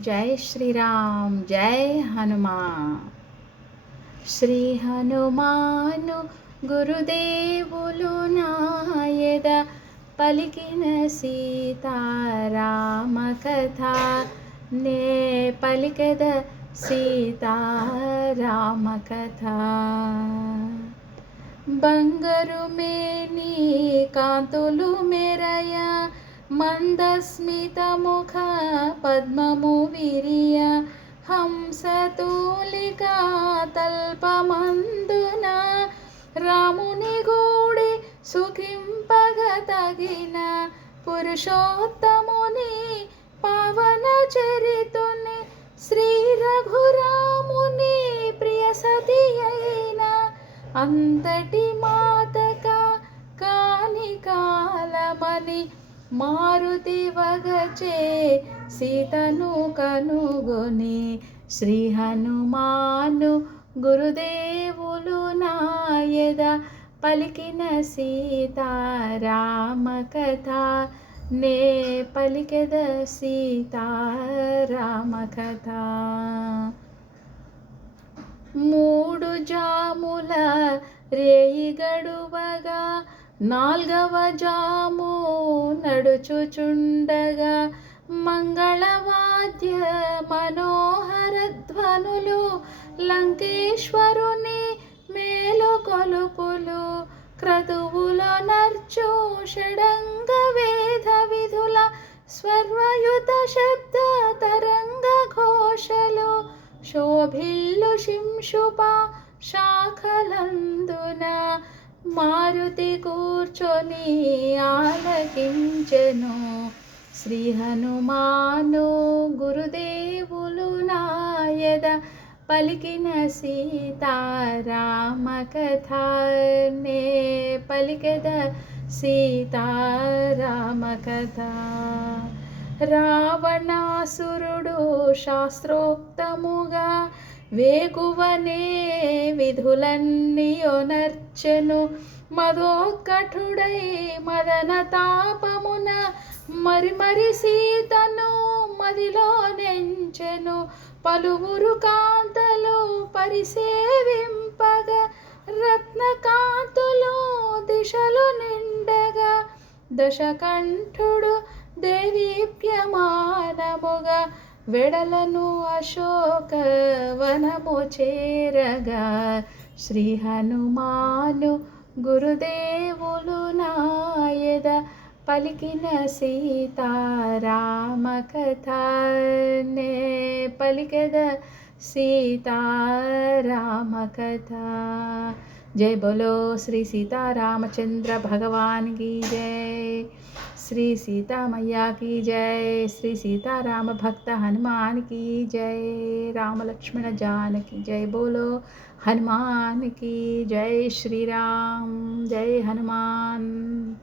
జై శ్రీరామ్ జై హనుమాన్. శ్రీ హనుమాను గురుదేవులు నాయద పలికిన సీతారామ కథ నే పలికద సీతారామ కథ. బంగారు మేని కాంతులు మెరయ మందస్మిత ముఖ పద్మము విరియ హంసతూలికా తల్పమందున రాముని గూడి సుఖింపగ తగిన పురుషోత్తముని పవన చరితుని శ్రీ రఘురాముని ప్రియ సతి అయిన అంతటి మాతక కాని కాలమని మారుతి వగచే సీతను కనుగొని శ్రీ హనుమాను గురుదేవులు నాయద పలికిన సీతారామ కథ నే పలికెద సీతారామ కథ. మూడు జాముల రేయి గడువగా నాల్గవ జాము నడుచుచుండగా మంగళవాద్య మనోహర ధ్వనులు లంకేశ్వరుని మేలు కొలుపులు క్రతువుల నర్చు షడంగ వేద విధుల స్వర్వయుత శబ్ద తరంగ ఘోషలు శోభిల్లు శింశుప శాఖలందున మారుతి కూర్చొని ఆలకించెను శ్రీ హనుమాను గురుదేవులు నాయద పలికిన సీతారామ కథ నే పలికెద సీతారామ కథ. రావణాసురుడు శాస్త్రోక్తముగా వేకువనే విధులన్నీయొనర్చెను మదోత్కఠుడై మదన తాపమున మరి సీతను మదిలో నెంచెను పలువురు కాంతలు పరిసేవింపగ రత్నకాంతులు దిశలు నిండగా దశకంఠుడు దేదీప్యమానముగా వెడలను అశోక వనము చేరగా శ్రీ హనుమాను గురుదేవులు నాయద పలికిన సీతారామ కథ నే పలికెద సీతారామ కథ. జై బోలో శ్రీ सीतारामचंद्र भगवान की जय. श्री सीता मैया की जय. श्री सीताराम भक्त हनुमान की जय. राम लक्ष्मण जानकी जय. बोलो हनुमान की जय. श्री राम जय हनुमान.